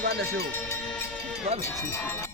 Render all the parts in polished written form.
vas laisser où? Tu vas laisser.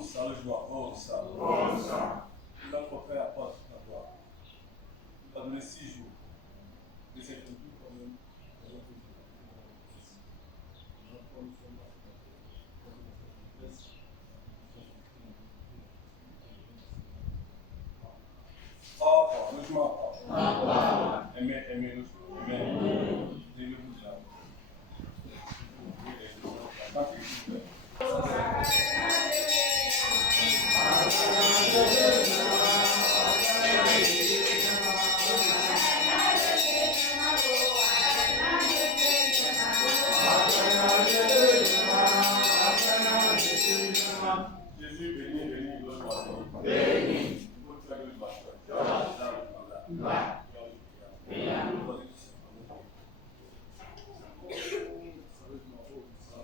ça, le joie, oh ça. Notre Père apporte la gloire. Il t'a donné 6 jours. Et c'est tout quand même. Papa, le joie, papa. Aimez le joie. Aimez. Aimez le joie. Jésus béni, gloire. Béni.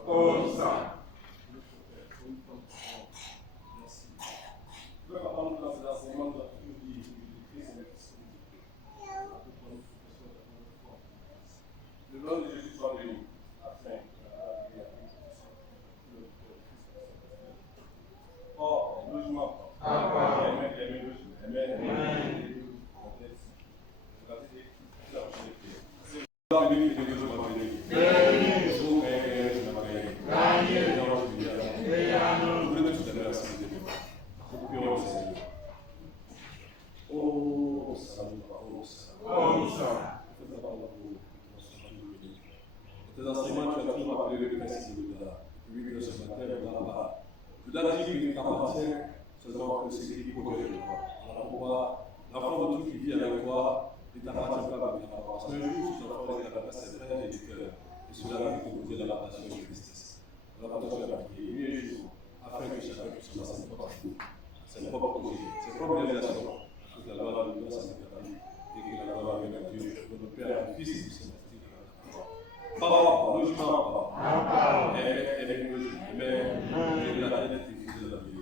Oh, ça. Le nom de Jésus soit béni. Oh, logement. Amen. Tes enseignements, tu as toujours appelé le principe de la vie de ce matin, tu dois dire qu'il t'appartient seulement que c'est qui pour que tu alors pourquoi l'enfant de tout qui vit avec toi, il ne t'appartient pas avec toi. Parce qu'un jour, tu t'enfant il a passé très et du cœur, et cela qui te posait l'adaptation et la tristesse. Alors, quand tu as prié, 8 jours, afin que chacun puisse passer son propre jour, ses propres projets, ses propres réalisations, que la gloire de Dieu s'est établie, et que la gloire de Dieu, notre Père, le Fils et le Saint-Esprit, Papa, nous sommes papa. Amen. La tête est fidèle de la vie.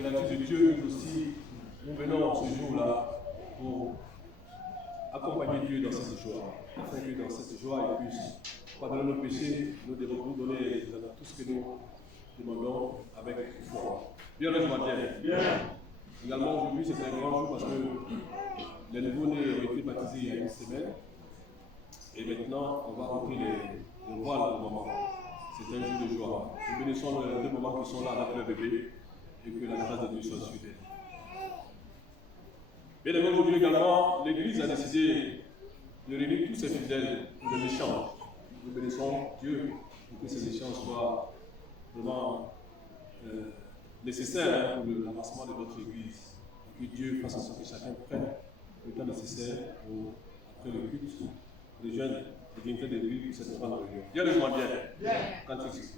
Grâce de Dieu, nous aussi, nous venons ce jour-là pour accompagner Dieu dans cette joie, afin que dans cette joie, il puisse pardonner nos péchés, nous devons nous donner tout ce que nous demandons avec foi. Bien, lève-moi bien. Également, aujourd'hui, c'est un grand jour parce que les nouveaux-nés ont été baptisés il y a une semaine. Et maintenant, on va rentrer les voiles au moment. C'est un jour de joie. Nous bénissons les deux mamans qui sont là avec leur bébé et que la grâce de Dieu soit sur eux. Bien aimé, aujourd'hui également, l'Église a décidé de réunir tous ses fidèles pour des échanges. Nous bénissons Dieu pour que ces échanges soient vraiment nécessaires pour l'avancement de notre Église. Et que Dieu fasse en sorte que chacun prenne le temps nécessaire pour, après le culte, rejoindre les dignités de l'Église pour cette grande réunion. Dieu le voit bien. Quand tu expliques.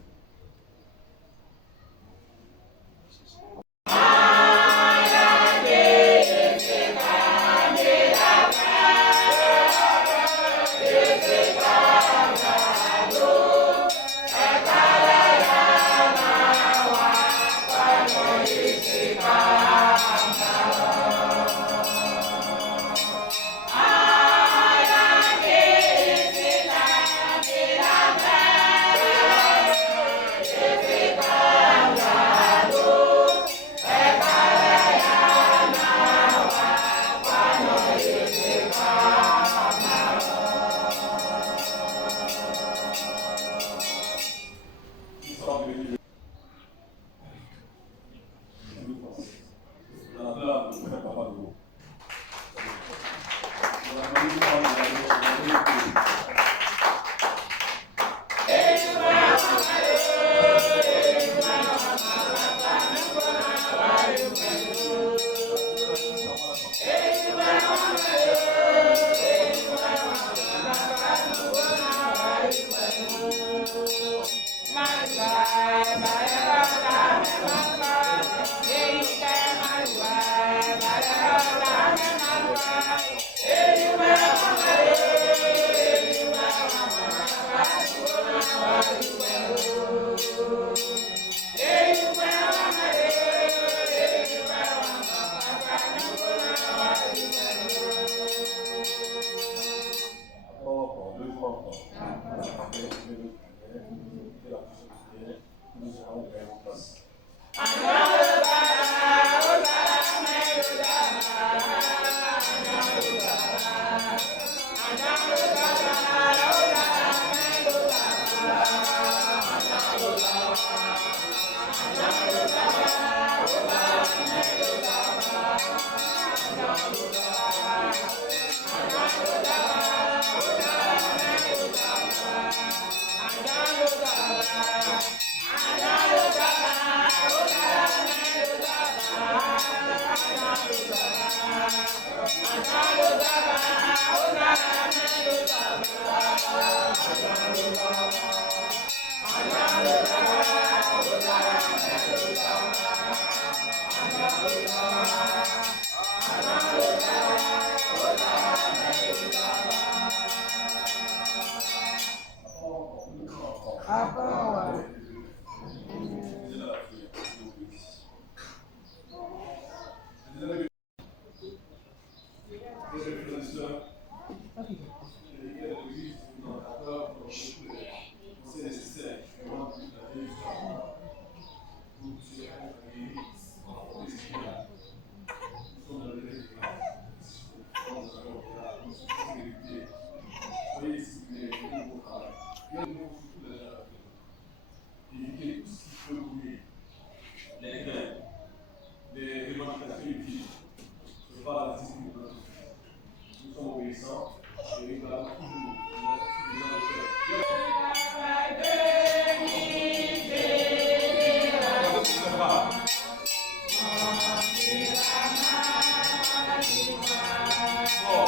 Oh.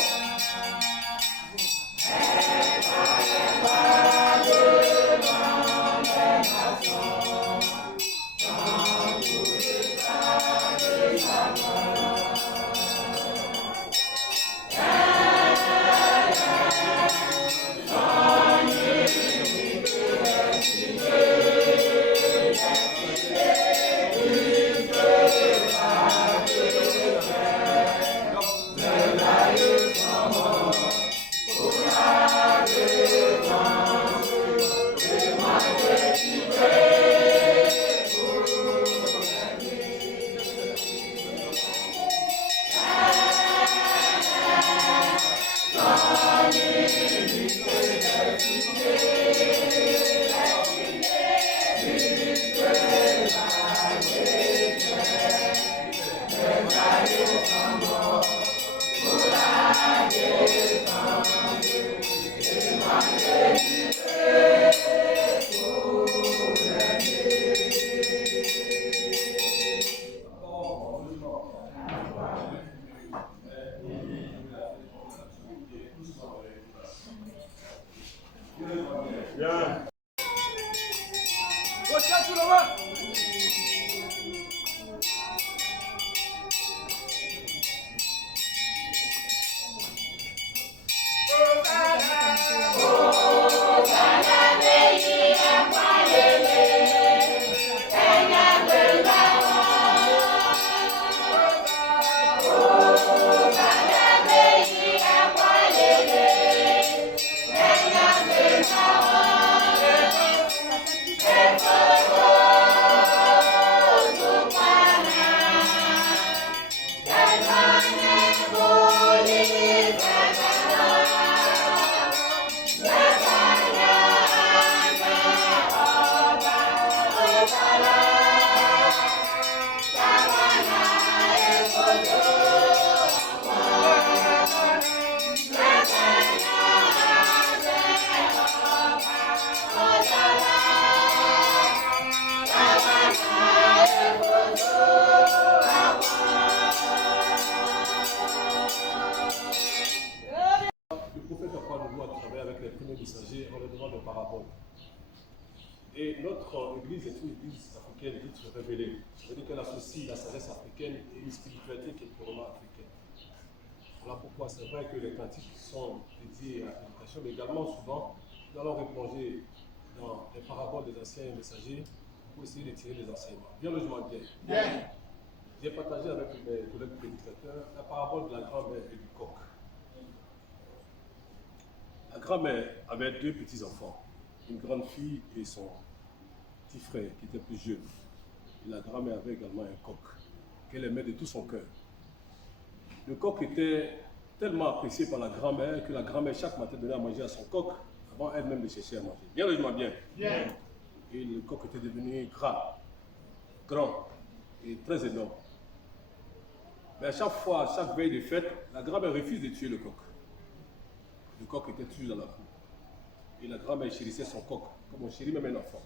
Bien. Recherche tout le monde. On le demande de parabole. Et notre église est une église africaine dite révélée. Ça veut dire qu'elle associe la sagesse africaine et une spiritualité qui est purement africaine. Voilà pourquoi c'est vrai que les cantiques sont dédiés à l'éducation, mais également souvent, nous allons replonger dans les paraboles des anciens messagers pour essayer de tirer les enseignements. Bien logement bien. Bien. J'ai partagé avec mes collègues prédicateurs la parabole de la grand-mère et du coq. La grand-mère avait deux petits-enfants, une grande fille et son petit frère qui était plus jeune. Et la grand-mère avait également un coq qu'elle aimait de tout son cœur. Le coq était tellement apprécié par la grand-mère que la grand-mère chaque matin donnait à manger à son coq avant elle-même de chercher à manger. Bien, logement bien. Bien. Et le coq était devenu gras, grand et très énorme. Mais à chaque fois, à chaque veille de fête, la grand-mère refuse de tuer le coq. Le coq était toujours dans la cour. Et la grand-mère chérissait son coq, comme on chérit même un enfant.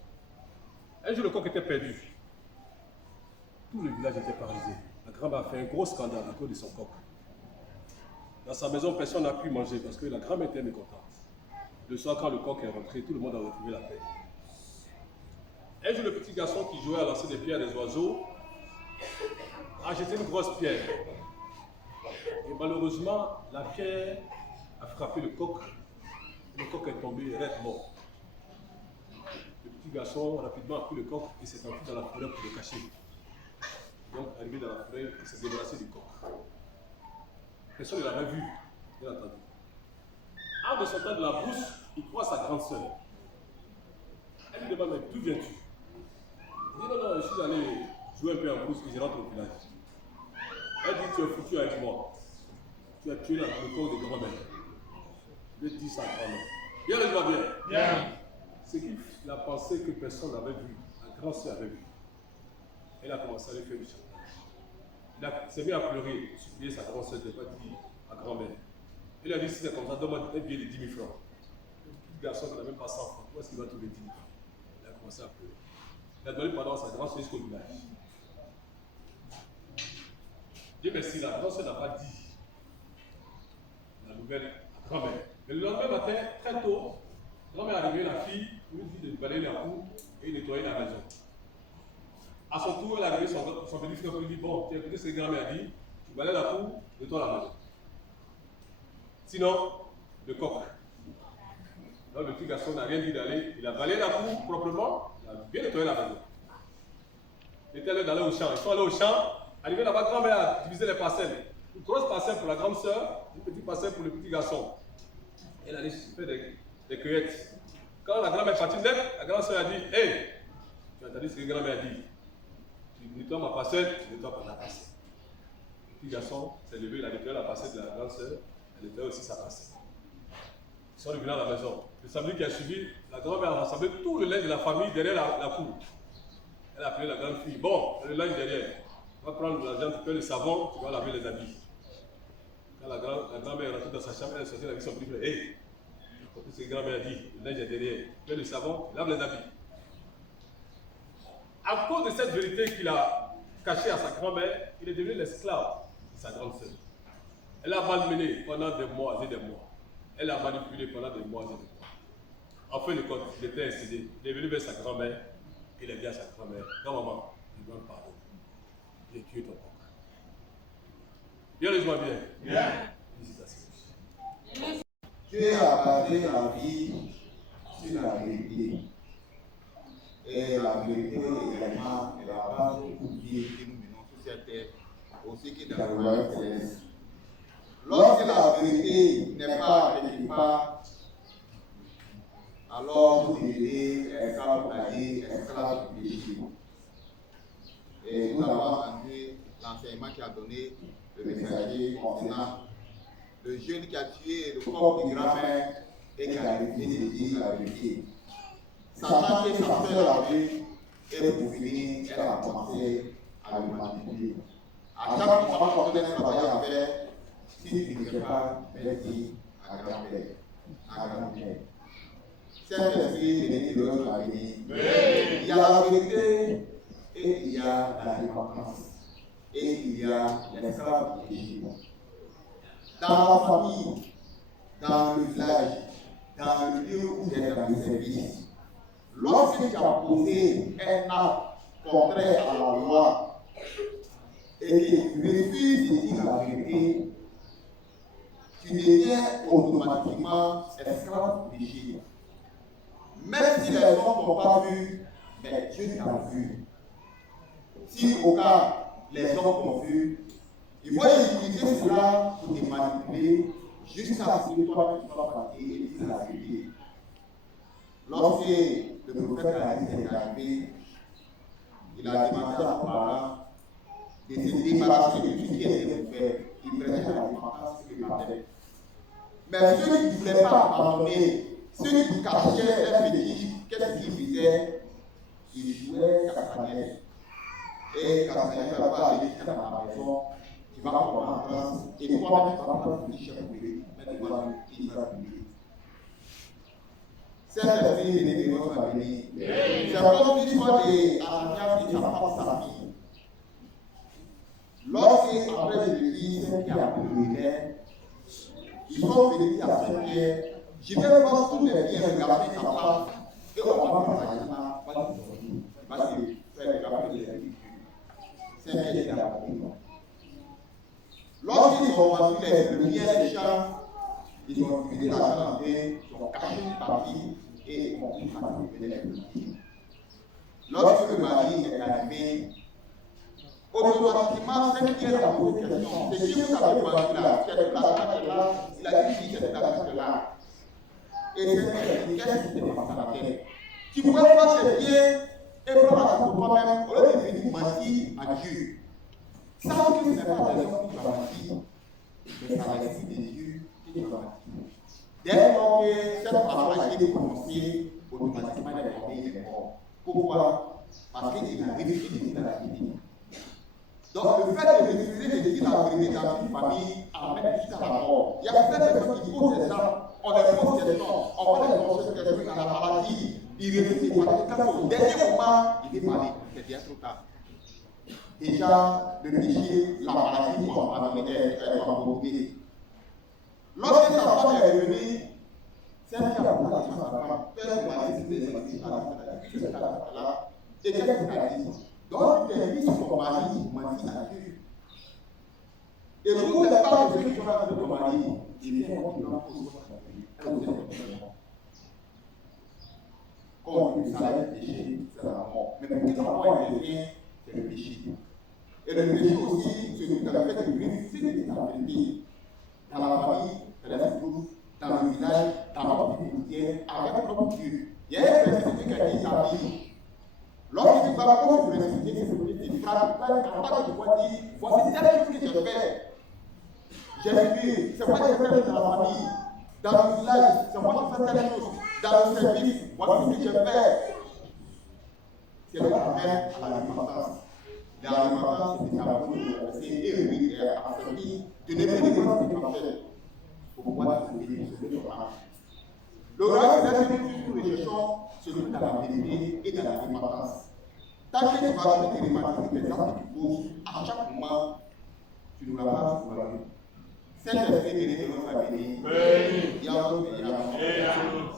Un jour, le coq était perdu. Tout le village était paralysé. La grand-mère a fait un gros scandale à cause de son coq. Dans sa maison, personne n'a pu manger parce que la grand-mère était mécontente. Le soir, quand le coq est rentré, tout le monde a retrouvé la paix. Un jour, le petit garçon qui jouait à lancer des pierres à des oiseaux a jeté une grosse pierre. Et malheureusement, la pierre a frappé le coq. Le coq est tombé raide mort. Le petit garçon rapidement a pris le coq et s'est enfui dans la forêt pour le cacher. Donc, arrivé dans la forêt, il s'est débarrassé du coq. Personne ne l'avait vu, bien entendu. En descendant de la brousse, il croit sa grande sœur. Elle lui demande, mais d'où viens-tu? Il dit, non, je suis allé jouer un peu en brousse et je rentre au village. Elle dit, tu es foutu avec moi. Tu as tué le coq de grand-mère. Je dis sa grand-mère. Bien, elle va bien. Bien. C'est qu'il a pensé que personne n'avait vu. La grande sœur avait vu. Elle a commencé à lui faire du chantage. Il s'est mis à pleurer, supplier sa grande sœur de ne pas dire à grand-mère. Elle a dit, si c'est comme ça, donne-moi un billet de 10 000 francs. Le petit garçon qui n'a même pas 100 francs, où est-ce qu'il va trouver 10 000 francs? Il a commencé à pleurer. Il a donné pendant sa grande sœur jusqu'au village. Dieu merci, la grande sœur n'a pas dit la nouvelle à grand-mère. Mais le lendemain matin, très tôt, grand-mère est arrivée, la fille lui dit de balayer la cour et nettoyer la maison. À son tour, elle est arrivée, son petit frère lui dit, bon, tu as écouté ce que grand-mère a dit, tu balayes la cour, nettoie la maison. Sinon, le coq. Donc le petit garçon n'a rien dit d'aller, il a balayé la cour proprement, il a bien nettoyé la maison. Il était allé d'aller au champ. Ils sont allés au champ, arrivé là-bas, grand-mère a divisé les parcelles. Une grosse parcelle pour la grande sœur, une petite parcelle pour le petit garçon. Elle allait faire des cueillettes. Quand la grand-mère est partie net, la grande sœur a dit, hey, tu as entendu ce que grand-mère a dit? Tu nettoies ma parcelle, tu nettoies pas la parcelle. Le petit garçon s'est levé, il a nettoyé la parcelle de la grande sœur, elle nettoyé aussi sa parcelle. Ils sont revenus à la maison. Le samedi qui a suivi, la grand-mère a rassemblé tout le linge de la famille derrière la cour. Elle a appelé la grande fille, bon, le linge derrière, tu vas prendre l'argent, tu peux le savon, tu vas laver les habits. Quand la grand-mère est rentrée dans sa chambre, elle est sortie avec son petit frère. Hé, écoutez ce que grand-mère a dit, le linge est derrière, tu peux le savon, lave les habits. À cause de cette vérité qu'il a cachée à sa grand-mère, il est devenu l'esclave de sa grande sœur. Elle a malmené pendant des mois et des mois. Elle a manipulé pendant des mois et des mois. En fin de compte, il était installé. Il est venu vers sa grand-mère. Il a dit à sa grand-mère, grand-maman, je dois me pardonner. J'ai tué ton papa. Bien, laisse-moi bien. Bien. Dieu a basé la vie sur la vérité. Et la vérité est également la base de toute vie que nous menons sur cette terre, aussi que dans le royaume céleste. Lorsque la vérité n'est pas quelque part, alors vous devenez esclave, c'est-à-dire esclave du péché. Et nous avons entendu l'enseignement qui a donné le messager concernant le jeune qui a tué le corps du grand-mère et qui a refusé de dire la vérité. Sachant que sa soeur l'a vu, et pour finir, elle a commencé à le manipuler. À chaque moment qu'on donne un travail à faire, si tu ne fais pas, je vais dire à grand-père, à grand-père. Cette esprit est de l'autre avenir. Il y a la vérité et il y a la repentance. Et il y a l'esclave du péché. Dans la famille, dans le village, dans le lieu où tu es dans le service, lorsque tu as posé un acte contraire à la loi et que tu refuses de dire la vérité, tu deviens automatiquement esclave du péché. Même si les hommes n'ont pas vu, mais Dieu t'a vu. Si au cas les hommes t'ont vu, ils vont utiliser cela pour te manipuler jusqu'à ce que toi tu sois fatigué et dises la vérité. Lorsque le prophète a dit c'est arrivé, il a demandé à son parent de se débarrasser de tout ce qui était mauvais. Il prêchait la repentance sur le matin. Mais ceux qui ne voulaient pas abandonner, ceux qui cachaient un petit, qu'est-ce qu'ils faisaient? Ils jouaient Castagnette. Et Castagnette va aller jusqu'à ma maison, tu vas prendre en France, et toi-même tu vas prendre un petit chef pour lui, mais tu vas lui. Cette esprit de notre famille, c'est comme l'histoire d'Ananias et sa femme, sa fille. Lorsque, après l'église qui a brûlé, ils sont venus à Saint-Pierre, je vais voir tous les biens, regarder sa femme, et on va prendre sa jambe, va se faire regarder les agricultures. Saint-Pierre est la famille. Lorsqu'ils ont vendu les biens des champs, ils ont divisé l'argent en deux, ils ont caché une partie et ils ont une partie de les. Lorsque le mari est arrivé, automatiquement, Saint-Pierre a posé une question. C'est qui vous avez vendu là? C'est l'argent qui est là. Il a dit oui, c'est l'argent qui est là. Et Saint-Pierre a dit qu'est-ce qui t'est passé à la tête? Tu pouvais prendre tes biens et prendre la pour toi-même au lieu de venir mentir à Dieu. Ça, ce n'est pas des hommes qui vont mentir, mais ça reste des dieux qui vont mentir. Dès lors que cette parole a été prononcée, automatiquement il est mort. Pourquoi? Parce qu'il a refusé de dire la vérité. Donc le fait de refuser de dire la vérité dans une famille amène jusqu'à la mort. Il y a certaines personnes qui posent des gens, on les pose des questions, on va les poser des questions dans la maladie, ils refusent de parler. Quand au dernier moment, il veut parler, c'est déjà trop tard. Déjà, le péché, la maladie vont amener. Lorsque sa femme est revenue, Saint-Pierre a posé la question à sa femme, Père, vous m'avez dit que c'est là, et qu'est-ce que tu as dit? Donc, tu as dit ton mari menti à Dieu. Et vous n'êtes pas de ceux qui sont là de ton mari, il vient voir qu'il va poser votre vie. Quand vous savez le péché, c'est la mort. Mais pour que la mort revient, c'est le péché. Et le péché aussi, c'est le fait de refuser de la vérité. Dans la famille, dans la troupe, dans le village, dans notre vie, avec notre Dieu. Il y a un principe qui a dit dans la Bible. Lorsque tu vas contre le principe, tu frappes en bas de toi, dire voici telle chose que j'ai fait. J'ai vu, c'est moi qui ai fait dans la famille, dans le village, c'est moi qui ai fait telle chose, dans le service, voici ce que j'ai fait. C'est le rappel à la repentance. La repentance, c'est ta volonté et oui, et à servir de ne pas défendre ce que tu as fait. Pour pouvoir te sauver de ton âme. Le royaume céleste que nous recherchons se trouve dans la vérité et dans la repentance. Tant que tu vas te remarquer les actes que tu poses, à chaque moment, tu ne l'auras pas trouvé. Saint-Esprit béni de notre famille. Il y a un autre, il y a un autre.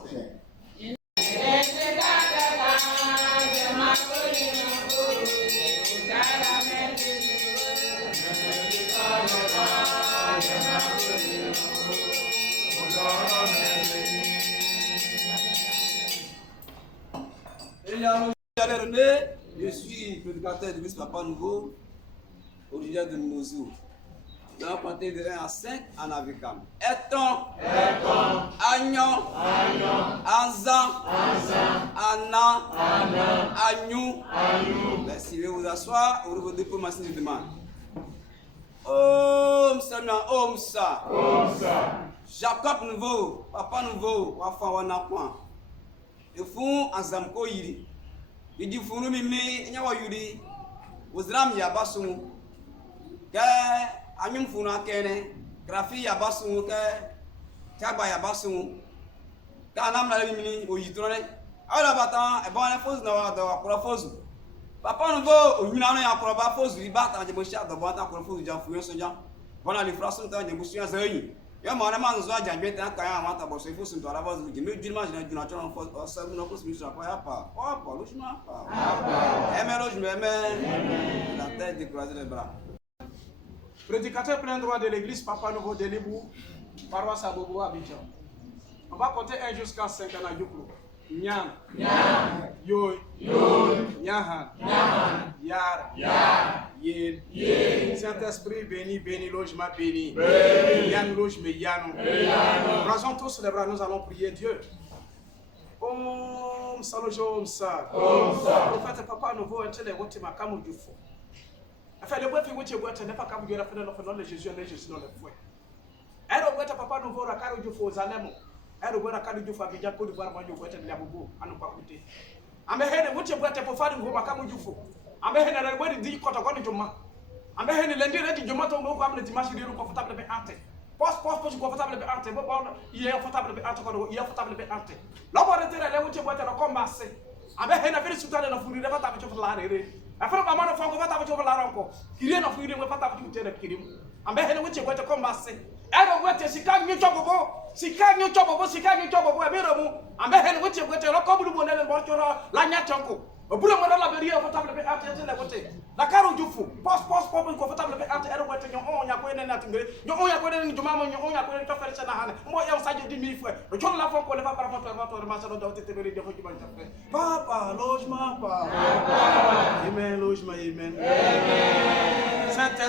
Je suis prédicateur de l'église Papa Nouveau, originaire de Nouzou. Nous avons compté de 1 à 5 en Avicam. Eton, Agnon, Anzan, Anna, Agnou. Merci, je vais vous asseoir au niveau de diplomatie de demande. Om Samia, Om Sa. Jacob Nouveau, Papa Nouveau, Wafan Wanakwan. Le fond Azamko Yiri. Il dit Fou nous mimi, Nyawa Yuri. Uzram Yabasun. Anyum Funa Kene. Grafi Yabasun. Taba Yabasun. Kanam la mimi, Oyitrone. Alors, batan, et bon, la fausse n'a fausse. Papa Nouveau, au Milano, il y a encore pas fausse. Il bat en débauchard de bon temps pour le fausse de Fouillon Soja. Voilà les phrases sont en débauchard. Yo mwana manzo aja mbeta kaya mata boso ifu sinto ala bozo gime djilma jina jina chona fo sabu no kosi misha kwa hapa hapa lojima hapa eme lojima eme la tête décroisée les bras. Prédicateur plein droit de l'église Papa Nouveau de Libou, paroisse à Bobo Abidjan. On va compter 1 jusqu'à 5 à Yuklo. Nyam, Yoy, Nyahan, Yar, Yen. Saint-Esprit béni, béni, logement béni. Yann loge, mais Yann. Rasons tous les bras, nous allons prier Dieu. Om Salojo Om Sa. Prophète Papa Nouveau, un tel est ma camu du fou. Afin de voir que vous êtes n'est pas comme Dieu a fait dans le Jésus, le Jésus dans le fouet. Elle au Papa Nouveau, la carrière du faux Zalemo. Elle au la carrière du fou, Abidjan, Côte d'Ivoire, Manio, Wet et Labobo, à nous pas coûter. Amehene, vous êtes pour faire une gros macamu du fou. Amehene, la loi dit quand on connaît Joma. Amehene, lundi, lundi, Joma tombe au câble de dimanche, il est confortable de hanté. Poste, confortable de hanté. Bon, il est confortable de hanté, il est confortable de hanté. Laboratoire, elle est où tu vois, elle a combattu. Amehene, a fait le soutien de la fourrure, elle va taper sur la rue. Afin que maman ne fasse pas taper sur la rencontre. Qu'il y ait une fourrure, elle va pas taper sur le kirim. Amehene, où tu vois, elle a combattu. Elle va voir, si quand nous sommes si quand nous sommes si quand nous sommes à Miramu, Amehene, où tu vois, elle a comme le bonheur, la Nyatanko. Au bout de mon laberie, confortable de hanté, la côté. La caro du fou, poste, confortable de hanté, elle va être on y a quoi n'attendre. Nous on y a quoi de maman, on y a quoi de faire ça. Moi, il y a un sac de 10 000 fois. Le jour de la fois qu'on ne va pas faire votre master de télévision de Fouki Banjafé. Papa, logement, papa. Amen, logement, amen. Saint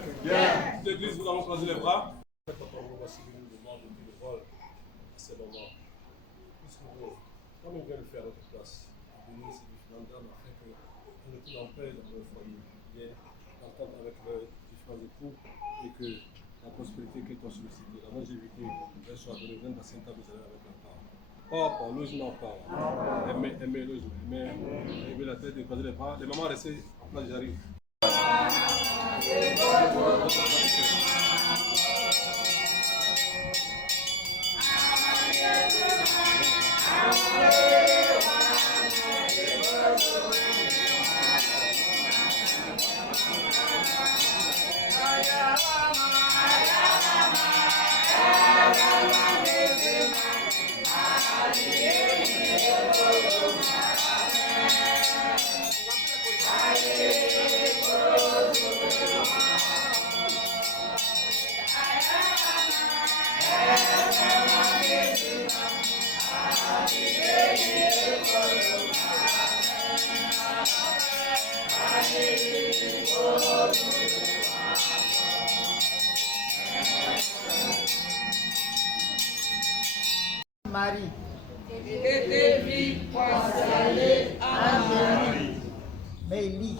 Toute l'église, vous allons croiser les bras. Papa, vous voici venu le moment de le vol. C'est le moment. Comme on vient le faire à notre place, bénir ces différentes dames afin qu'on retourne en paix dans leur foyer, bien d'entendre avec leurs différents époux et que la prospérité que tu as sollicitée, la longévité, elle soit donnée dans la Sainte Maison avec la part. Papa, logement, papa. Aimez logement, aimez la tête, croiser les bras. Les mamans restez en place, j'arrive. Marie. Que tes vies consolées à Marie. Mélie.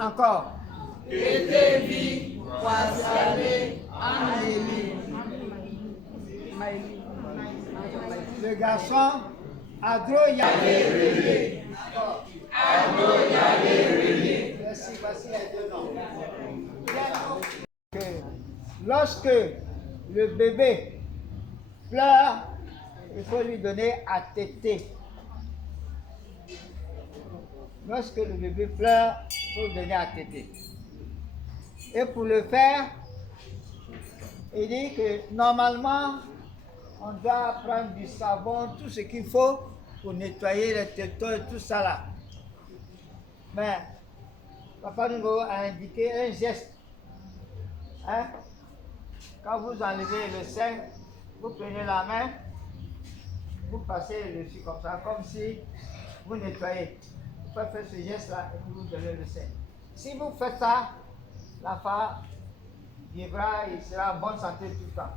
Encore. Que tes vies consolées à Mélie. Le garçon, Adro-Yalé. Merci, voici les deux noms. Que lorsque le bébé pleure, il faut lui donner à téter. Lorsque le bébé pleure, il faut lui donner à téter. Et pour le faire, il dit que normalement, on doit prendre du savon, tout ce qu'il faut pour nettoyer les tétons et tout ça là. Mais Papa Nouveau a indiqué un geste. Hein? Quand vous enlevez le sein, vous prenez la main, vous passez dessus comme ça, comme si vous nettoyez. Vous pouvez faire ce geste-là et puis vous donnez le sein. Si vous faites ça, la femme vivra et sera en bonne santé tout le temps.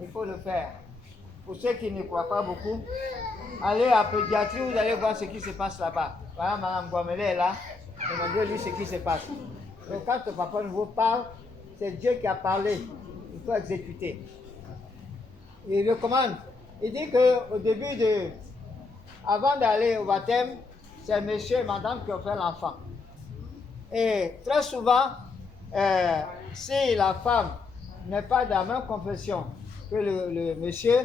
Il faut le faire. Pour ceux qui ne croient pas beaucoup, allez à la pédiatrie, vous allez voir ce qui se passe là-bas. Voilà, Mme Guamele est là, demandez-lui ce qui se passe. Donc quand le Papa Nouveau parle, c'est Dieu qui a parlé. Il faut exécuter. Il recommande. Il dit qu'au début avant d'aller au baptême, c'est monsieur et madame qui ont fait l'enfant. Et très souvent, si la femme n'est pas dans la même confession que le monsieur,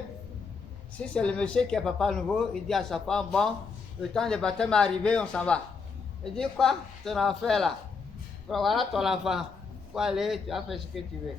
si c'est le monsieur qui est Papa Nouveau, il dit à sa femme, bon, le temps du baptême est arrivé, on s'en va. Il dit quoi? Ton enfant là. Voilà ton enfant. Faut aller, tu as fait ce que tu veux.